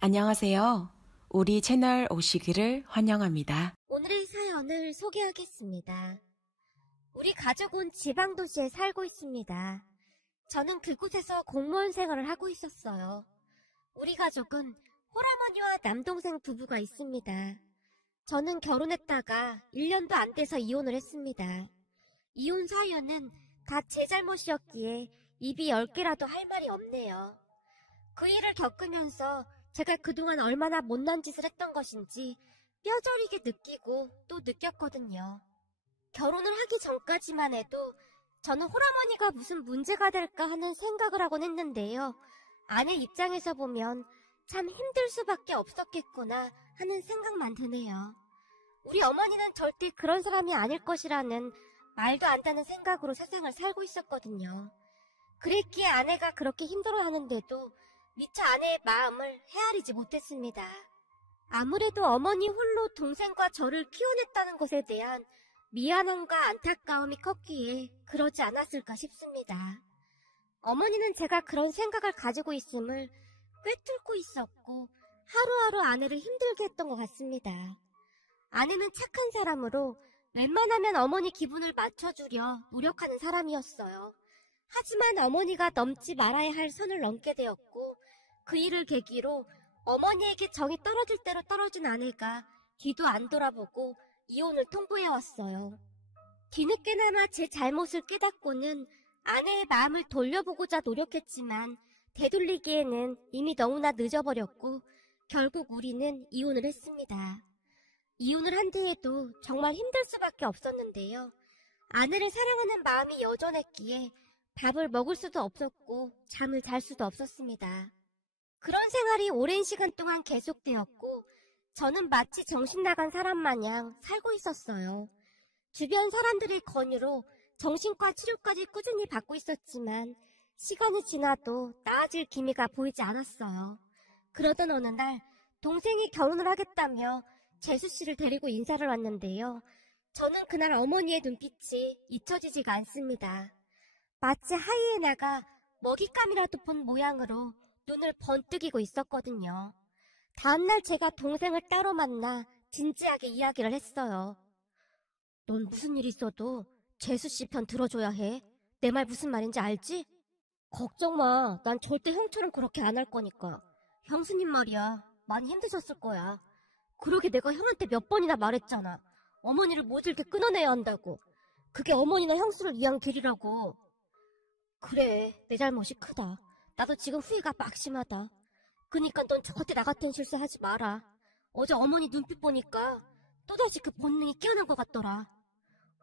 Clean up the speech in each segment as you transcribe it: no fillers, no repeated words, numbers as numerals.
안녕하세요. 우리 채널 오시기를 환영합니다. 오늘의 사연을 소개하겠습니다. 우리 가족은 지방도시에 살고 있습니다. 저는 그곳에서 공무원 생활을 하고 있었어요. 우리 가족은 홀어머니와 남동생 부부가 있습니다. 저는 결혼했다가 1년도 안 돼서 이혼을 했습니다. 이혼 사유는 다 제 잘못이었기에 입이 10개라도 할 말이 없네요. 그 일을 겪으면서 제가 그동안 얼마나 못난 짓을 했던 것인지 뼈저리게 느끼고 또 느꼈거든요. 결혼을 하기 전까지만 해도 저는 홀어머니가 무슨 문제가 될까 하는 생각을 하곤 했는데요. 아내 입장에서 보면 참 힘들 수밖에 없었겠구나 하는 생각만 드네요. 우리 어머니는 절대 그런 사람이 아닐 것이라는 말도 안 되는 생각으로 세상을 살고 있었거든요. 그랬기에 아내가 그렇게 힘들어하는데도 미처 아내의 마음을 헤아리지 못했습니다. 아무래도 어머니 홀로 동생과 저를 키워냈다는 것에 대한 미안함과 안타까움이 컸기에 그러지 않았을까 싶습니다. 어머니는 제가 그런 생각을 가지고 있음을 꿰뚫고 있었고 하루하루 아내를 힘들게 했던 것 같습니다. 아내는 착한 사람으로 웬만하면 어머니 기분을 맞춰주려 노력하는 사람이었어요. 하지만 어머니가 넘지 말아야 할 선을 넘게 되었고 그 일을 계기로 어머니에게 정이 떨어질 대로 떨어진 아내가 뒤도 안 돌아보고 이혼을 통보해왔어요. 뒤늦게나마 제 잘못을 깨닫고는 아내의 마음을 돌려보고자 노력했지만 되돌리기에는 이미 너무나 늦어버렸고 결국 우리는 이혼을 했습니다. 이혼을 한 뒤에도 정말 힘들 수밖에 없었는데요. 아내를 사랑하는 마음이 여전했기에 밥을 먹을 수도 없었고 잠을 잘 수도 없었습니다. 그런 생활이 오랜 시간 동안 계속되었고 저는 마치 정신 나간 사람 마냥 살고 있었어요. 주변 사람들의 권유로 정신과 치료까지 꾸준히 받고 있었지만 시간이 지나도 나아질 기미가 보이지 않았어요. 그러던 어느 날 동생이 결혼을 하겠다며 재수 씨를 데리고 인사를 왔는데요. 저는 그날 어머니의 눈빛이 잊혀지지가 않습니다. 마치 하이에나가 먹잇감이라도 본 모양으로 눈을 번뜩이고 있었거든요. 다음날 제가 동생을 따로 만나 진지하게 이야기를 했어요. 넌 무슨 일 있어도 재수씨 편 들어줘야 해. 내 말 무슨 말인지 알지? 걱정 마. 난 절대 형처럼 그렇게 안 할 거니까. 형수님 말이야. 많이 힘드셨을 거야. 그러게 내가 형한테 몇 번이나 말했잖아. 어머니를 모질게 끊어내야 한다고. 그게 어머니나 형수를 위한 길이라고. 그래, 내 잘못이 크다. 나도 지금 후회가 막심하다. 그니까 넌 절대 나 같은 실수 하지 마라. 어제 어머니 눈빛 보니까 또다시 그 본능이 깨어난 것 같더라.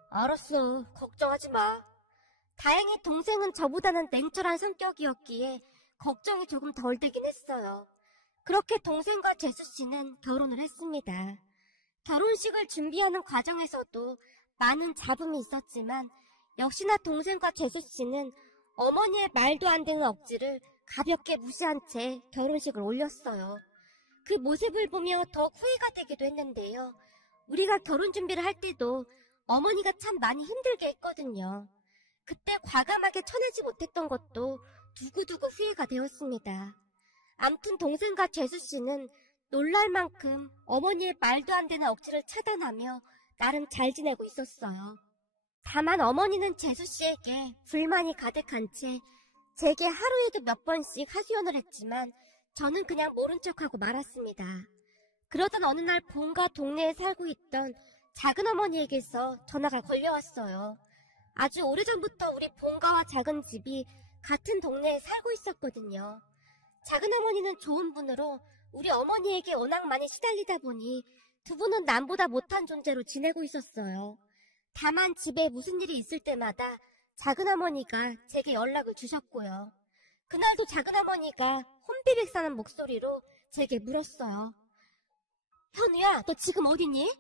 알았어, 걱정하지 마. 다행히 동생은 저보다는 냉철한 성격이었기에 걱정이 조금 덜 되긴 했어요. 그렇게 동생과 재수씨는 결혼을 했습니다. 결혼식을 준비하는 과정에서도 많은 잡음이 있었지만 역시나 동생과 재수씨는 어머니의 말도 안 되는 억지를 가볍게 무시한 채 결혼식을 올렸어요. 그 모습을 보며 더 후회가 되기도 했는데요. 우리가 결혼 준비를 할 때도 어머니가 참 많이 힘들게 했거든요. 그때 과감하게 쳐내지 못했던 것도 두고두고 후회가 되었습니다. 암튼 동생과 재수씨는 놀랄 만큼 어머니의 말도 안 되는 억지를 차단하며 나름 잘 지내고 있었어요. 다만 어머니는 재수씨에게 불만이 가득한 채 제게 하루에도 몇 번씩 하소연을 했지만 저는 그냥 모른 척하고 말았습니다. 그러던 어느 날 본가 동네에 살고 있던 작은어머니에게서 전화가 걸려왔어요. 아주 오래전부터 우리 본가와 작은 집이 같은 동네에 살고 있었거든요. 작은어머니는 좋은 분으로 우리 어머니에게 워낙 많이 시달리다 보니 두 분은 남보다 못한 존재로 지내고 있었어요. 다만 집에 무슨 일이 있을 때마다 작은어머니가 제게 연락을 주셨고요. 그날도 작은어머니가 혼비백 사는 목소리로 제게 물었어요. 현우야, 너 지금 어디니?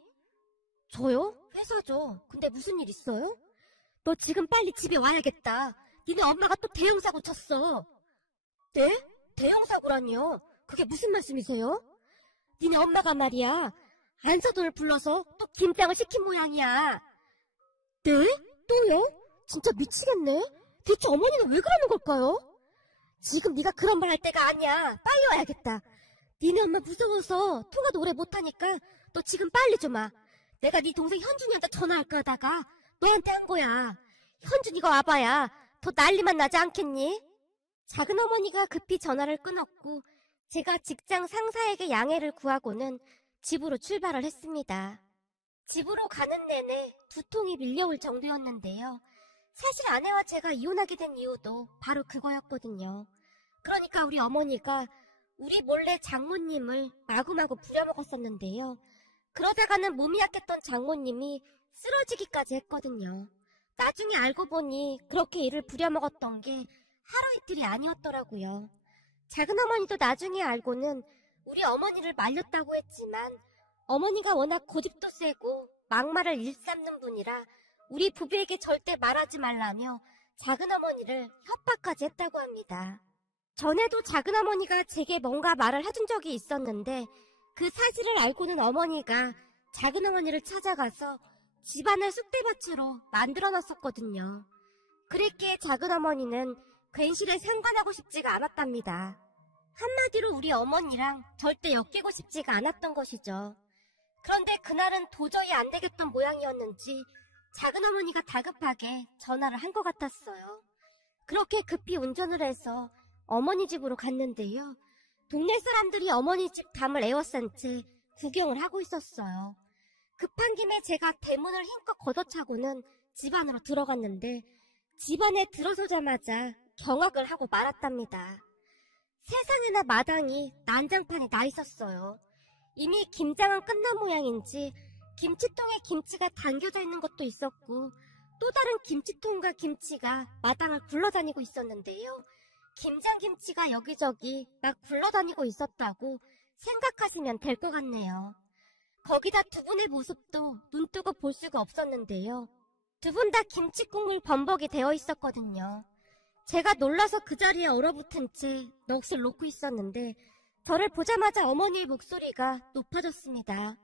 저요? 회사죠. 근데 무슨 일 있어요? 너 지금 빨리 집에 와야겠다. 니네 엄마가 또 대형사고 쳤어. 네? 대형사고라니요? 그게 무슨 말씀이세요? 니네 엄마가 말이야. 안서돈을 불러서 또 김장을 시킨 모양이야. 네? 또요? 진짜 미치겠네. 대체 어머니는 왜 그러는 걸까요? 지금 네가 그런 말 할 때가 아니야. 빨리 와야겠다. 니네 엄마 무서워서 통화도 오래 못하니까 너 지금 빨리 좀 와. 내가 네 동생 현준이한테 전화할 거다가 너한테 한 거야. 현준이가 와봐야 더 난리만 나지 않겠니? 작은 어머니가 급히 전화를 끊었고 제가 직장 상사에게 양해를 구하고는 집으로 출발을 했습니다. 집으로 가는 내내 두통이 밀려올 정도였는데요. 사실 아내와 제가 이혼하게 된 이유도 바로 그거였거든요. 그러니까 우리 어머니가 우리 몰래 장모님을 마구마구 부려먹었었는데요. 그러다가는 몸이 약했던 장모님이 쓰러지기까지 했거든요. 나중에 알고 보니 그렇게 이를 부려먹었던 게 하루 이틀이 아니었더라고요. 작은 어머니도 나중에 알고는 우리 어머니를 말렸다고 했지만 어머니가 워낙 고집도 세고 막말을 일삼는 분이라 우리 부부에게 절대 말하지 말라며 작은 어머니를 협박까지 했다고 합니다. 전에도 작은 어머니가 제게 뭔가 말을 해준 적이 있었는데 그 사실을 알고는 어머니가 작은 어머니를 찾아가서 집안을 쑥대밭으로 만들어놨었거든요. 그랬기에 작은 어머니는 괜시레 상관하고 싶지가 않았답니다. 한마디로 우리 어머니랑 절대 엮이고 싶지가 않았던 것이죠. 그런데 그날은 도저히 안 되겠던 모양이었는지 작은 어머니가 다급하게 전화를 한 것 같았어요. 그렇게 급히 운전을 해서 어머니 집으로 갔는데요. 동네 사람들이 어머니 집 담을 에워싼 채 구경을 하고 있었어요. 급한 김에 제가 대문을 힘껏 걷어차고는 집 안으로 들어갔는데 집 안에 들어서자마자 경악을 하고 말았답니다. 세상에나 마당이 난장판이 나 있었어요. 이미 김장은 끝난 모양인지 김치통에 김치가 담겨져 있는 것도 있었고 또 다른 김치통과 김치가 마당을 굴러다니고 있었는데요. 김장김치가 여기저기 막 굴러다니고 있었다고 생각하시면 될 것 같네요. 거기다 두 분의 모습도 눈뜨고 볼 수가 없었는데요. 두 분 다 김치국물 범벅이 되어 있었거든요. 제가 놀라서 그 자리에 얼어붙은 채 넋을 놓고 있었는데 저를 보자마자 어머니의 목소리가 높아졌습니다.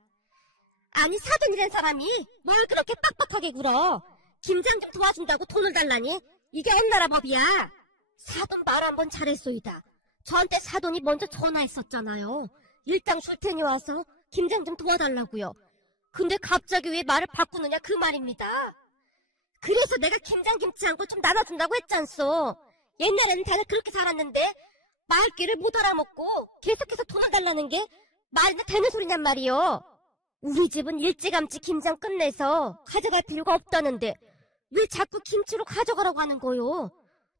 아니 사돈이란 사람이 뭘 그렇게 빡빡하게 굴어. 김장 좀 도와준다고 돈을 달라니? 이게 어느 나라 법이야? 사돈 말 한번 잘했소이다. 저한테 사돈이 먼저 전화했었잖아요. 일당 줄 테니 와서 김장 좀 도와달라고요. 근데 갑자기 왜 말을 바꾸느냐 그 말입니다. 그래서 내가 김장김치 한 거 좀 나눠준다고 했잖소. 옛날에는 다들 그렇게 살았는데 말귀를 못 알아먹고 계속해서 돈을 달라는 게 말이나 되는 소리냔 말이요. 우리 집은 일찌감치 김장 끝내서 가져갈 필요가 없다는데 왜 자꾸 김치로 가져가라고 하는 거요?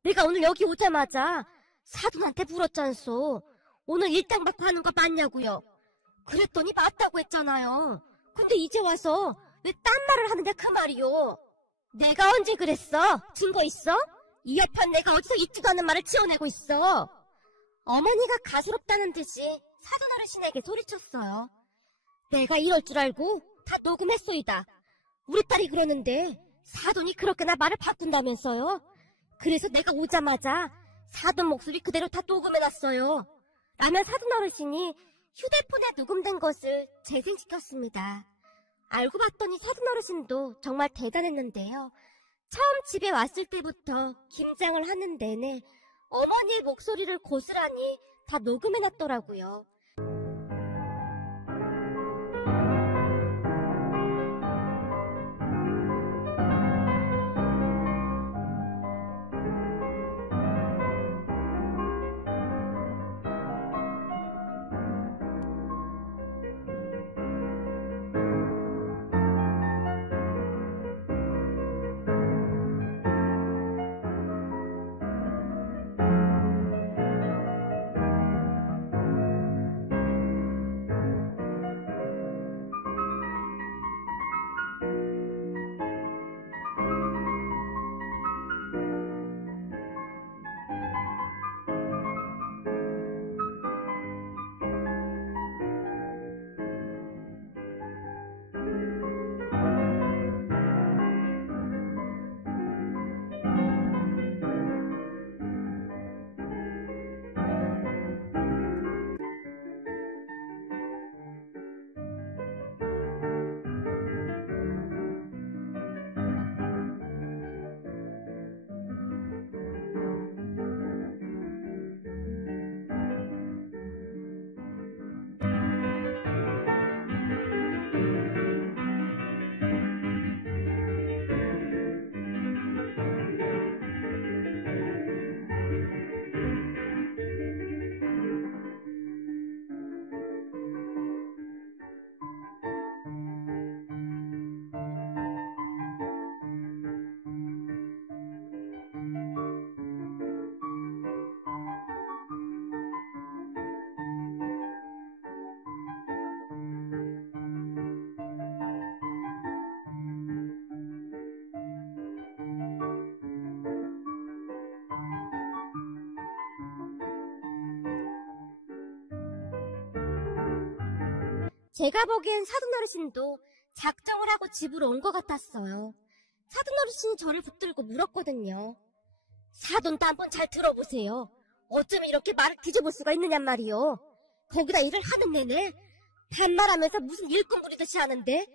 내가 오늘 여기 오자마자 사돈한테 물었잖소. 오늘 일당 받고 하는 거 맞냐고요. 그랬더니 맞다고 했잖아요. 근데 이제 와서 왜 딴 말을 하는데 그 말이요. 내가 언제 그랬어? 증거 있어? 이 옆판 내가 어디서 있지도 않은 말을 지어내고 있어. 어머니가 가소롭다는 듯이 사돈 어르신에게 소리쳤어요. 내가 이럴 줄 알고 다 녹음했소이다. 우리 딸이 그러는데 사돈이 그렇게나 말을 바꾼다면서요. 그래서 내가 오자마자 사돈 목소리 그대로 다 녹음해놨어요. 라면 사돈 어르신이 휴대폰에 녹음된 것을 재생시켰습니다. 알고 봤더니 사돈 어르신도 정말 대단했는데요. 처음 집에 왔을 때부터 김장을 하는 내내 어머니의 목소리를 고스란히 다 녹음해놨더라고요. 제가 보기엔 사돈어르신도 작정을 하고 집으로 온 것 같았어요. 사돈어르신이 저를 붙들고 물었거든요. 사돈도 한번 잘 들어보세요. 어쩜 이렇게 말을 뒤져볼 수가 있느냔 말이요. 거기다 일을 하던 내내 반말하면서 무슨 일꾼 부리듯이 하는데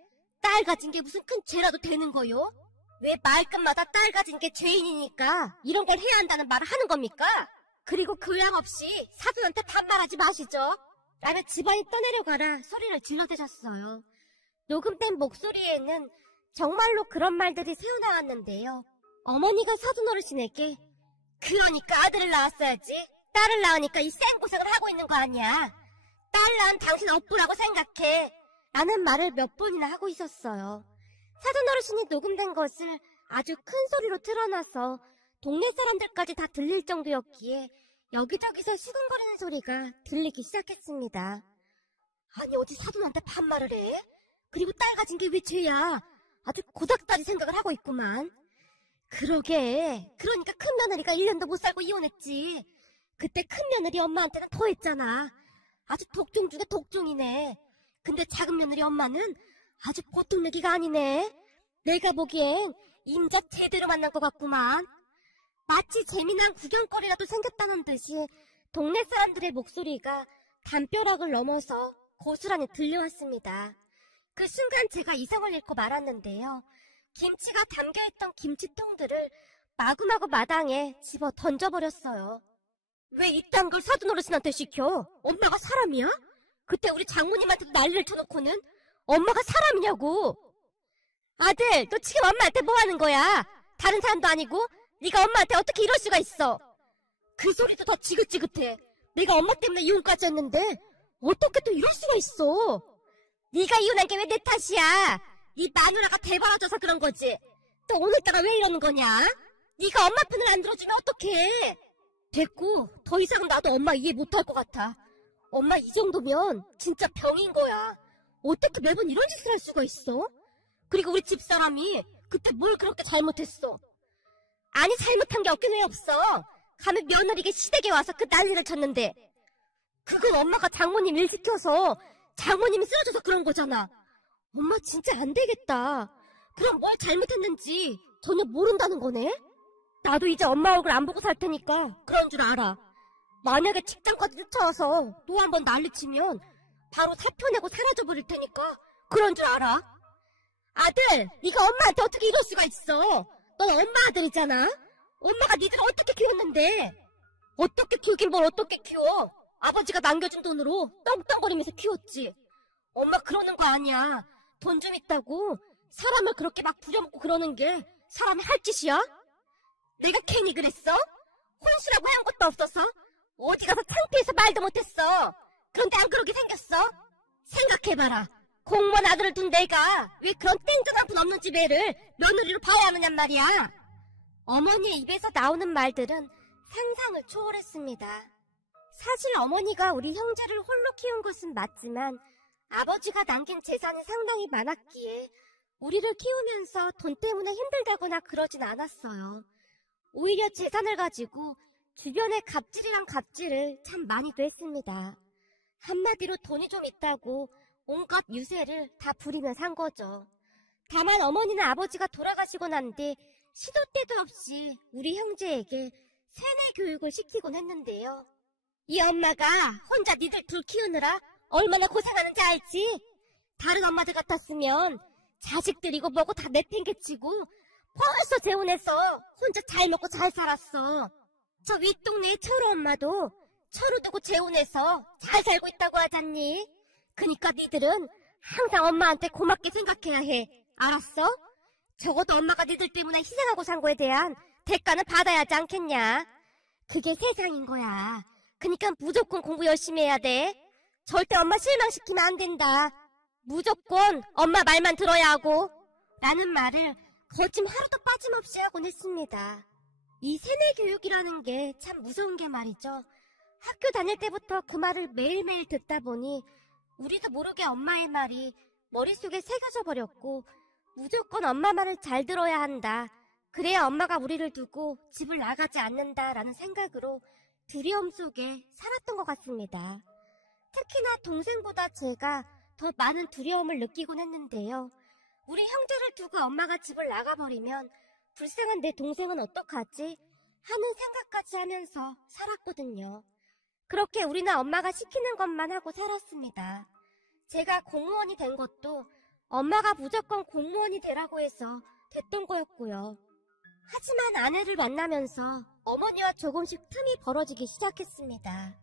딸 가진 게 무슨 큰 죄라도 되는 거요? 왜 말끝마다 딸 가진 게 죄인이니까 이런 걸 해야 한다는 말을 하는 겁니까? 그리고 교양 없이 사돈한테 반말하지 마시죠. 라며 집안이 떠내려가라 소리를 질러대셨어요. 녹음된 목소리에는 정말로 그런 말들이 새어나왔는데요. 어머니가 사돈어르신에게 그러니까 아들을 낳았어야지. 딸을 낳으니까 이 생고생을 하고 있는 거 아니야. 딸 낳은 당신 업부라고 생각해. 라는 말을 몇 번이나 하고 있었어요. 사돈어르신이 녹음된 것을 아주 큰 소리로 틀어놔서 동네 사람들까지 다 들릴 정도였기에 여기저기서 시근거리는 소리가 들리기 시작했습니다. 아니 어디 사돈한테 반말을 해? 그리고 딸 가진 게 왜 죄야? 아주 고닥다리 생각을 하고 있구만. 그러게. 그러니까 큰 며느리가 1년도 못 살고 이혼했지. 그때 큰 며느리 엄마한테는 더 했잖아. 아주 독종 중에 독종이네. 근데 작은 며느리 엄마는 아주 보통 얘기가 아니네. 내가 보기엔 임자 제대로 만난 것 같구만. 마치 재미난 구경거리라도 생겼다는 듯이 동네 사람들의 목소리가 담벼락을 넘어서 고스란히 들려왔습니다. 그 순간 제가 이성을 잃고 말았는데요. 김치가 담겨있던 김치통들을 마구마구 마당에 집어 던져버렸어요. 왜 이딴 걸 사돈어르신한테 시켜? 엄마가 사람이야? 그때 우리 장모님한테 난리를 쳐놓고는 엄마가 사람이냐고. 아들, 너 지금 엄마한테 뭐 하는 거야? 다른 사람도 아니고 네가 엄마한테 어떻게 이럴 수가 있어? 그 소리도 더 지긋지긋해. 내가 엄마 때문에 이혼까지 했는데 어떻게 또 이럴 수가 있어? 네가 이혼한 게 왜 내 탓이야? 네 마누라가 대바라져서 그런 거지. 또 오늘따라 왜 이러는 거냐? 네가 엄마 편을 안 들어주면 어떡해? 됐고, 더 이상은 나도 엄마 이해 못할 것 같아. 엄마 이 정도면 진짜 병인 거야. 어떻게 매번 이런 짓을 할 수가 있어? 그리고 우리 집사람이 그때 뭘 그렇게 잘못했어? 아니 잘못한 게 없긴 왜 없어. 가면 며느리가 시댁에 와서 그 난리를 쳤는데 그건 엄마가 장모님 일 시켜서 장모님이 쓰러져서 그런 거잖아. 엄마 진짜 안 되겠다. 그럼 뭘 잘못했는지 전혀 모른다는 거네? 나도 이제 엄마 얼굴 안 보고 살 테니까 그런 줄 알아. 만약에 직장까지 쫓아와서 또 한 번 난리치면 바로 사표 내고 사라져버릴 테니까 그런 줄 알아. 아들, 네가 엄마한테 어떻게 이럴 수가 있어? 넌 엄마 아들이잖아. 엄마가 니들을 어떻게 키웠는데? 어떻게 키우긴 뭘 어떻게 키워? 아버지가 남겨준 돈으로 떵떵거리면서 키웠지. 엄마 그러는 거 아니야. 돈 좀 있다고 사람을 그렇게 막 부려먹고 그러는 게 사람이 할 짓이야? 내가 괜히 그랬어? 혼수라고 한 것도 없어서 어디 가서 창피해서 말도 못했어. 그런데 안 그러게 생겼어? 생각해봐라. 공무원 아들을 둔 내가 왜 그런 땡전 한 푼 없는 집 애를 며느리로 봐야 하느냔 말이야. 어머니의 입에서 나오는 말들은 상상을 초월했습니다. 사실 어머니가 우리 형제를 홀로 키운 것은 맞지만 아버지가 남긴 재산이 상당히 많았기에 우리를 키우면서 돈 때문에 힘들다거나 그러진 않았어요. 오히려 재산을 가지고 주변에 갑질이란 갑질을 참 많이도 했습니다. 한마디로 돈이 좀 있다고 온갖 유세를 다 부리며 산 거죠. 다만 어머니는 아버지가 돌아가시고 난 뒤 시도 때도 없이 우리 형제에게 세뇌 교육을 시키곤 했는데요. 이 엄마가 혼자 니들 둘 키우느라 얼마나 고생하는지 알지? 다른 엄마들 같았으면 자식들이고 뭐고 다 내팽개치고 벌써 재혼해서 혼자 잘 먹고 잘 살았어. 저 윗동네의 철우 엄마도 철우 두고 재혼해서 잘 살고 있다고 하잖니? 그니까 니들은 항상 엄마한테 고맙게 생각해야 해. 알았어? 적어도 엄마가 니들 때문에 희생하고 산 거에 대한 대가는 받아야 하지 않겠냐? 그게 세상인 거야. 그니까 무조건 공부 열심히 해야 돼. 절대 엄마 실망시키면 안 된다. 무조건 엄마 말만 들어야 하고. 라는 말을 거침 하루도 빠짐없이 하곤 했습니다. 이 세뇌 교육이라는 게 참 무서운 게 말이죠. 학교 다닐 때부터 그 말을 매일매일 듣다 보니 우리도 모르게 엄마의 말이 머릿속에 새겨져 버렸고 무조건 엄마 말을 잘 들어야 한다. 그래야 엄마가 우리를 두고 집을 나가지 않는다라는 생각으로 두려움 속에 살았던 것 같습니다. 특히나 동생보다 제가 더 많은 두려움을 느끼곤 했는데요. 우리 형제를 두고 엄마가 집을 나가버리면 불쌍한 내 동생은 어떡하지? 하는 생각까지 하면서 살았거든요. 그렇게 우리는 엄마가 시키는 것만 하고 살았습니다. 제가 공무원이 된 것도 엄마가 무조건 공무원이 되라고 해서 됐던 거였고요. 하지만 아내를 만나면서 어머니와 조금씩 틈이 벌어지기 시작했습니다.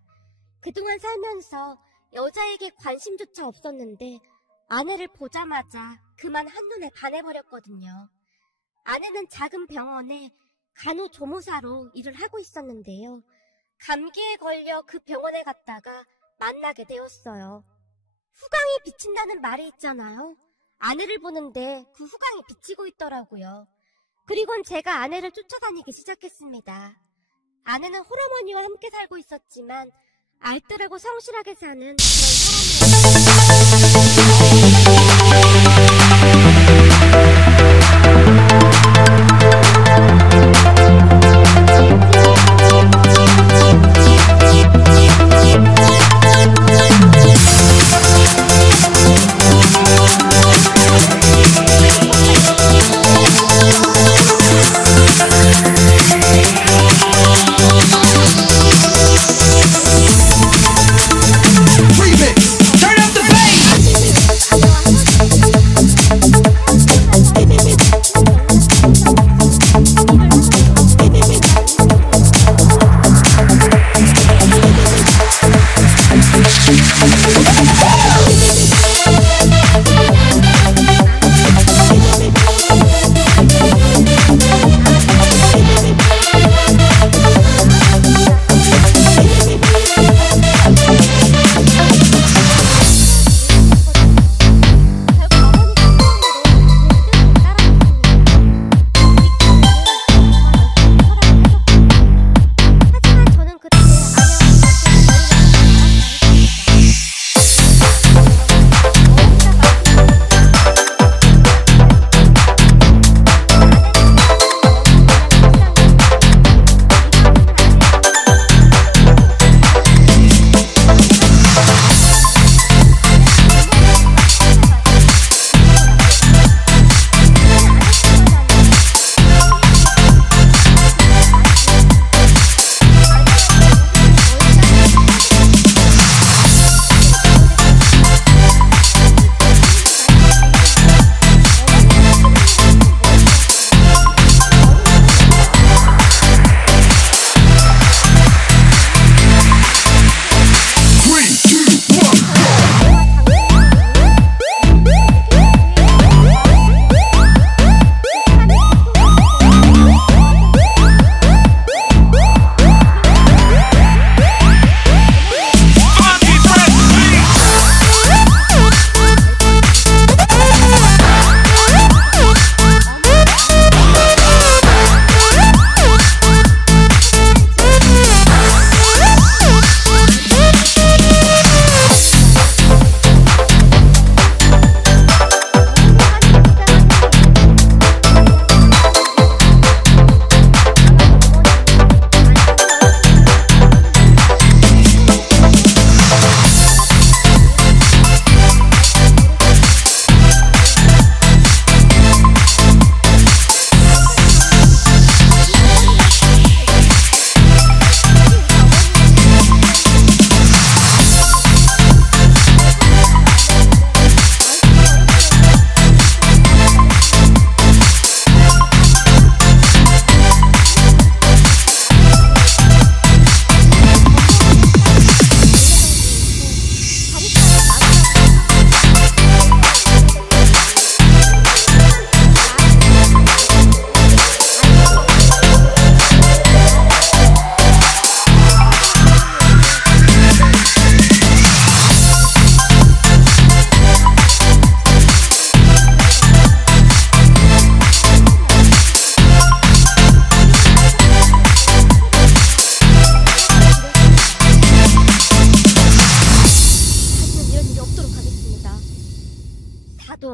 그동안 살면서 여자에게 관심조차 없었는데 아내를 보자마자 그만 한눈에 반해버렸거든요. 아내는 작은 병원에 간호조무사로 일을 하고 있었는데요. 감기에 걸려 그 병원에 갔다가 만나게 되었어요. 후광이 비친다는 말이 있잖아요. 아내를 보는데 그 후광이 비치고 있더라고요. 그리곤 제가 아내를 쫓아다니기 시작했습니다. 아내는 홀어머니와 함께 살고 있었지만 알뜰하고 성실하게 사는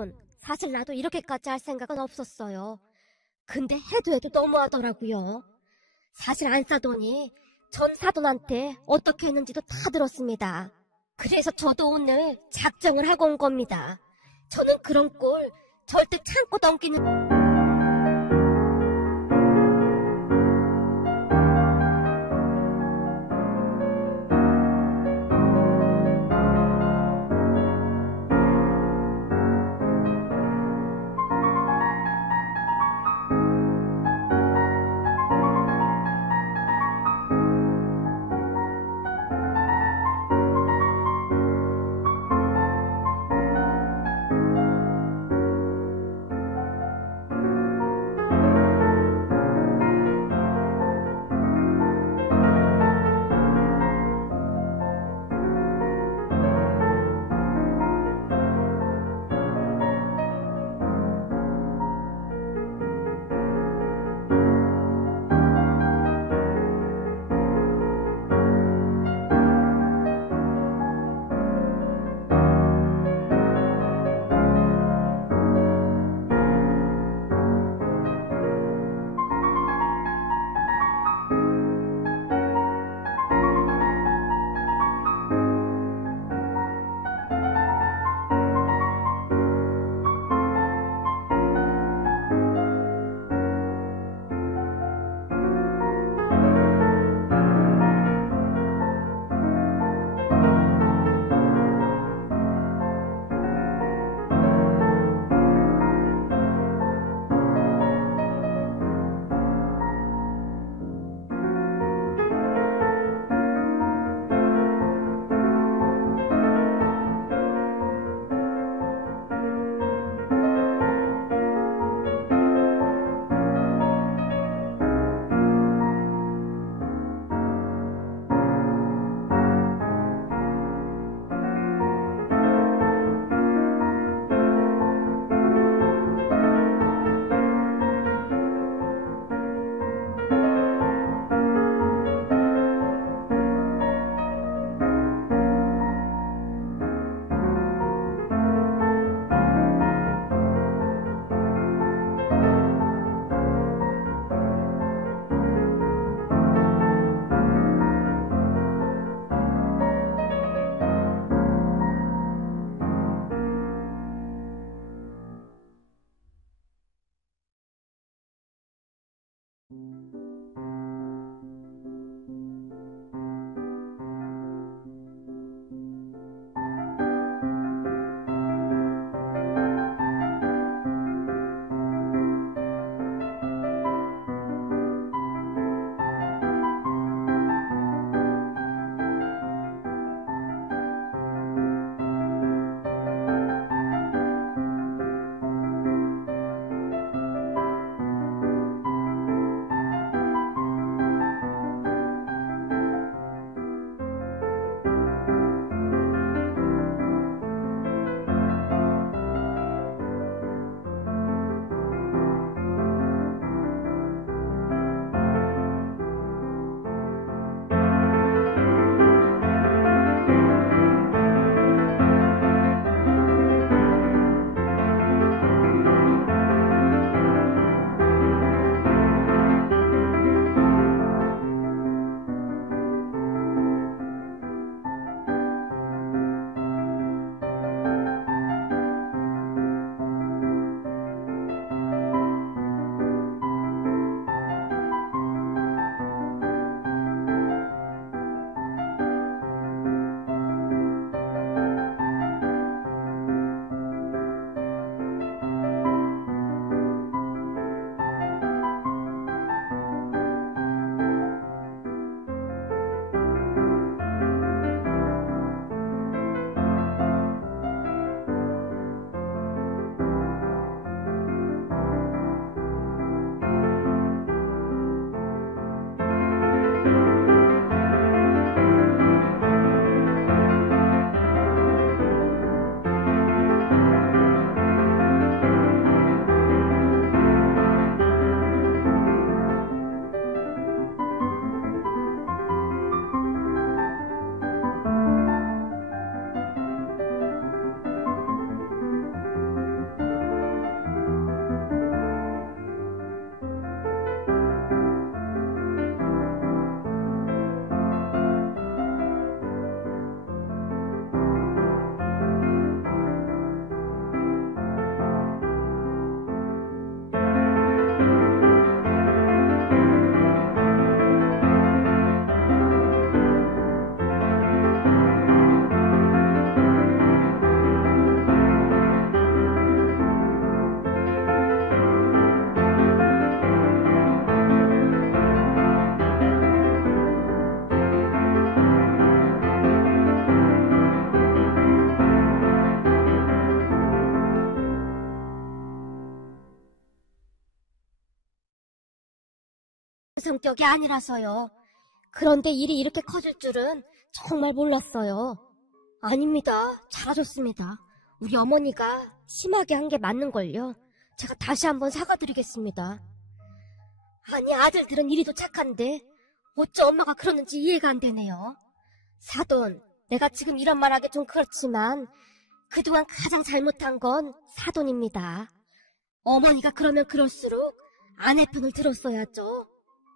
그런 사실 나도 이렇게까지 할 생각은 없었어요. 근데 해도 너무하더라고요. 사실 안 싸더니 전 사돈한테 어떻게 했는지도 다 들었습니다. 그래서 저도 오늘 작정을 하고 온 겁니다. 저는 그런 꼴 절대 참고 넘기는... 성격이 아니라서요. 그런데 일이 이렇게 커질 줄은 정말 몰랐어요. 아닙니다. 잘하셨습니다. 우리 어머니가 심하게 한 게 맞는걸요. 제가 다시 한번 사과드리겠습니다. 아니, 아들들은 이리도 착한데 어째 엄마가 그러는지 이해가 안 되네요. 사돈, 내가 지금 이런 말하기 좀 그렇지만 그동안 가장 잘못한 건 사돈입니다. 어머니가 그러면 그럴수록 아내 편을 들었어야죠.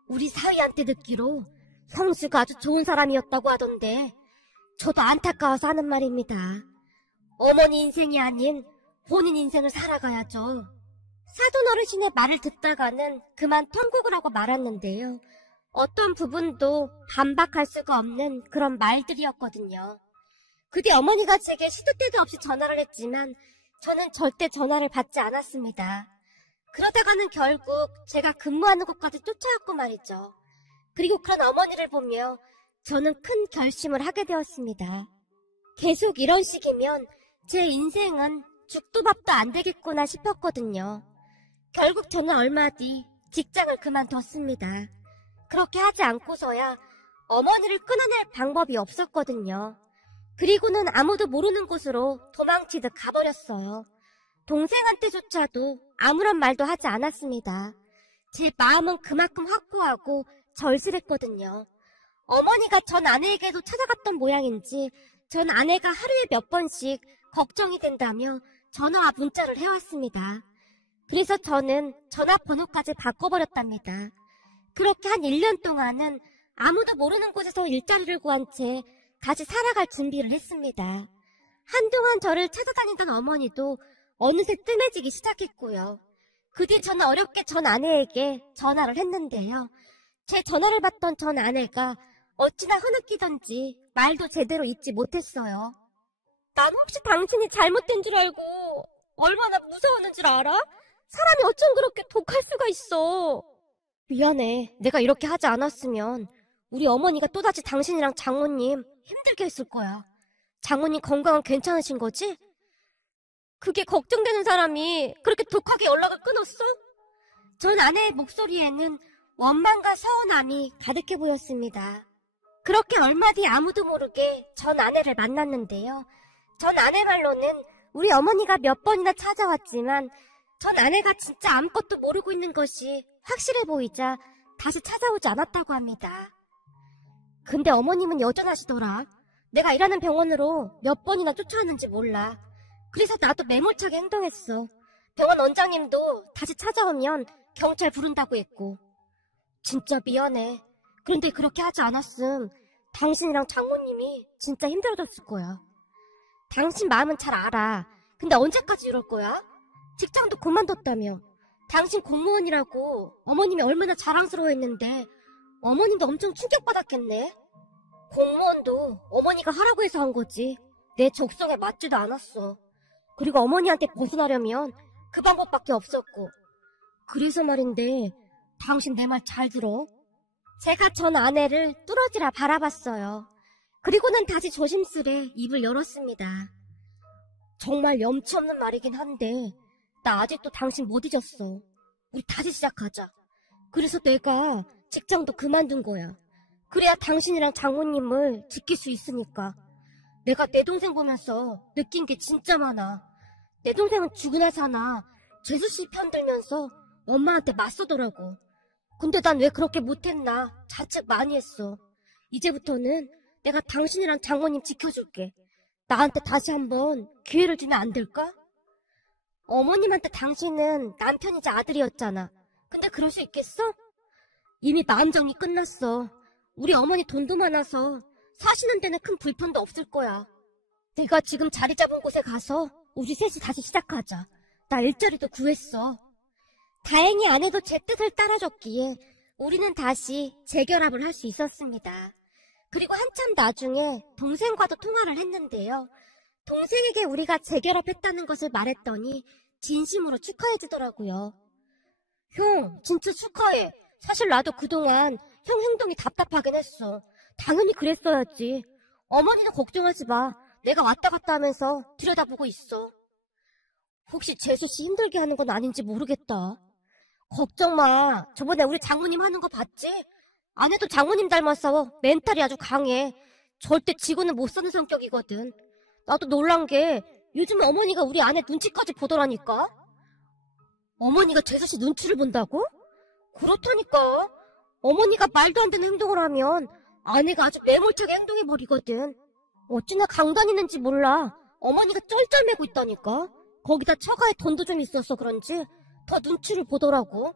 우리 사위한테 듣기로 형수가 아주 좋은 사람이었다고 하던데 저도 안타까워서 하는 말입니다. 어머니 인생이 아닌 본인 인생을 살아가야죠. 사돈 어르신의 말을 듣다가는 그만 통곡을 하고 말았는데요. 어떤 부분도 반박할 수가 없는 그런 말들이었거든요. 그뒤 어머니가 제게 시도 때도 없이 전화를 했지만 저는 절대 전화를 받지 않았습니다. 그러다가는 결국 제가 근무하는 곳까지 쫓아왔고 말이죠. 그리고 그런 어머니를 보며 저는 큰 결심을 하게 되었습니다. 계속 이런 식이면 제 인생은 죽도 밥도 안 되겠구나 싶었거든요. 결국 저는 얼마 뒤 직장을 그만뒀습니다. 그렇게 하지 않고서야 어머니를 끊어낼 방법이 없었거든요. 그리고는 아무도 모르는 곳으로 도망치듯 가버렸어요. 동생한테조차도 아무런 말도 하지 않았습니다. 제 마음은 그만큼 확고하고 절실했거든요. 어머니가 전 아내에게도 찾아갔던 모양인지 전 아내가 하루에 몇 번씩 걱정이 된다며 전화와 문자를 해왔습니다. 그래서 저는 전화번호까지 바꿔버렸답니다. 그렇게 한 1년 동안은 아무도 모르는 곳에서 일자리를 구한 채 다시 살아갈 준비를 했습니다. 한동안 저를 찾아다니던 어머니도 어느새 뜸해지기 시작했고요. 그 뒤 저는 어렵게 전 아내에게 전화를 했는데요. 제 전화를 받던 전 아내가 어찌나 흐느끼던지 말도 제대로 잊지 못했어요. 난 혹시 당신이 잘못된 줄 알고 얼마나 무서웠는 줄 알아? 사람이 어쩜 그렇게 독할 수가 있어. 미안해. 내가 이렇게 하지 않았으면 우리 어머니가 또다시 당신이랑 장모님 힘들게 했을 거야. 장모님 건강은 괜찮으신 거지? 그게 걱정되는 사람이 그렇게 독하게 연락을 끊었어? 전 아내의 목소리에는 원망과 서운함이 가득해 보였습니다. 그렇게 얼마 뒤 아무도 모르게 전 아내를 만났는데요. 전 아내 말로는 우리 어머니가 몇 번이나 찾아왔지만 전 아내가 진짜 아무것도 모르고 있는 것이 확실해 보이자 다시 찾아오지 않았다고 합니다. 근데 어머님은 여전하시더라. 내가 일하는 병원으로 몇 번이나 쫓아왔는지 몰라. 그래서 나도 매몰차게 행동했어. 병원 원장님도 다시 찾아오면 경찰 부른다고 했고. 진짜 미안해. 그런데 그렇게 하지 않았음 당신이랑 장모님이 진짜 힘들어졌을 거야. 당신 마음은 잘 알아. 근데 언제까지 이럴 거야? 직장도 그만뒀다며. 당신 공무원이라고 어머님이 얼마나 자랑스러워했는데 어머님도 엄청 충격받았겠네. 공무원도 어머니가 하라고 해서 한 거지. 내 적성에 맞지도 않았어. 그리고 어머니한테 벗어나려면 그 방법밖에 없었고. 그래서 말인데 당신 내 말 잘 들어. 제가 전 아내를 뚫어지라 바라봤어요. 그리고는 다시 조심스레 입을 열었습니다. 정말 염치 없는 말이긴 한데 나 아직도 당신 못 잊었어. 우리 다시 시작하자. 그래서 내가 직장도 그만둔 거야. 그래야 당신이랑 장모님을 지킬 수 있으니까. 내가 내 동생 보면서 느낀 게 진짜 많아. 내 동생은 죽으나 사나 죄수씨 편들면서 엄마한테 맞서더라고. 근데 난 왜 그렇게 못했나 자책 많이 했어. 이제부터는 내가 당신이랑 장모님 지켜줄게. 나한테 다시 한번 기회를 주면 안 될까? 어머님한테 당신은 남편이자 아들이었잖아. 근데 그럴 수 있겠어? 이미 마음 정리 끝났어. 우리 어머니 돈도 많아서 사시는 데는 큰 불편도 없을 거야. 내가 지금 자리 잡은 곳에 가서 우리 셋이 다시 시작하자. 나 일자리도 구했어. 다행히 아내도 제 뜻을 따라줬기에 우리는 다시 재결합을 할 수 있었습니다. 그리고 한참 나중에 동생과도 통화를 했는데요. 동생에게 우리가 재결합했다는 것을 말했더니 진심으로 축하해주더라고요. 형, 진짜 축하해. 사실 나도 그동안 형 행동이 답답하긴 했어. 당연히 그랬어야지. 어머니도 걱정하지 마. 내가 왔다 갔다 하면서 들여다보고 있어. 혹시 재수씨 힘들게 하는 건 아닌지 모르겠다. 걱정 마. 저번에 우리 장모님 하는 거 봤지? 아내도 장모님 닮았어. 멘탈이 아주 강해. 절대 지고는 못 사는 성격이거든. 나도 놀란 게 요즘 어머니가 우리 아내 눈치까지 보더라니까. 어머니가 재수씨 눈치를 본다고? 그렇다니까. 어머니가 말도 안 되는 행동을 하면 아내가 아주 매몰차게 행동해버리거든. 어찌나 강다니는지 몰라. 어머니가 쩔쩔매고 있다니까. 거기다 처가에 돈도 좀 있어서 그런지 더 눈치를 보더라고.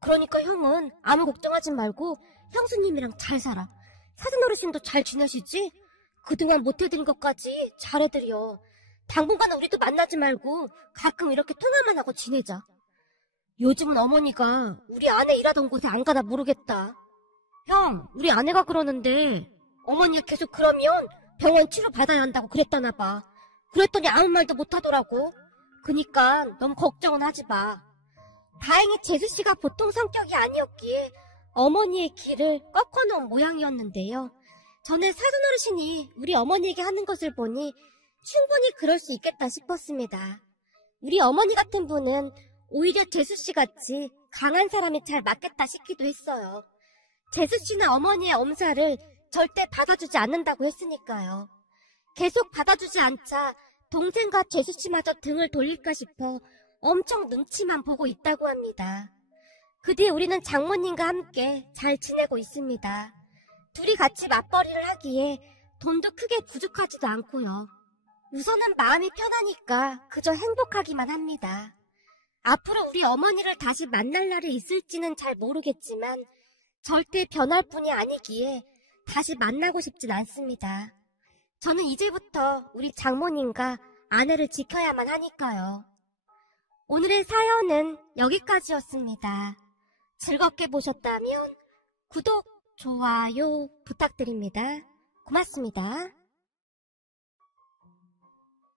그러니까 형은 아무 걱정하지 말고 형수님이랑 잘 살아. 사돈어르신도 잘 지내시지? 그동안 못해드린 것까지 잘해드려. 당분간은 우리도 만나지 말고 가끔 이렇게 통화만 하고 지내자. 요즘은 어머니가 우리 아내 일하던 곳에 안 가나 모르겠다. 형, 우리 아내가 그러는데 어머니가 계속 그러면 병원 치료 받아야 한다고 그랬다나 봐. 그랬더니 아무 말도 못하더라고. 그니까 너무 걱정은 하지 마. 다행히 재수씨가 보통 성격이 아니었기에 어머니의 길을 꺾어놓은 모양이었는데요. 저는 사돈어르신이 우리 어머니에게 하는 것을 보니 충분히 그럴 수 있겠다 싶었습니다. 우리 어머니 같은 분은 오히려 재수씨같이 강한 사람이 잘 맞겠다 싶기도 했어요. 재수씨는 어머니의 엄살을 절대 받아주지 않는다고 했으니까요. 계속 받아주지 않자 동생과 재수씨마저 등을 돌릴까 싶어 엄청 눈치만 보고 있다고 합니다. 그 뒤에 우리는 장모님과 함께 잘 지내고 있습니다. 둘이 같이 맞벌이를 하기에 돈도 크게 부족하지도 않고요. 우선은 마음이 편하니까 그저 행복하기만 합니다. 앞으로 우리 어머니를 다시 만날 날이 있을지는 잘 모르겠지만 절대 변할 뿐이 아니기에 다시 만나고 싶진 않습니다. 저는 이제부터 우리 장모님과 아내를 지켜야만 하니까요. 오늘의 사연은 여기까지였습니다. 즐겁게 보셨다면 구독, 좋아요 부탁드립니다. 고맙습니다.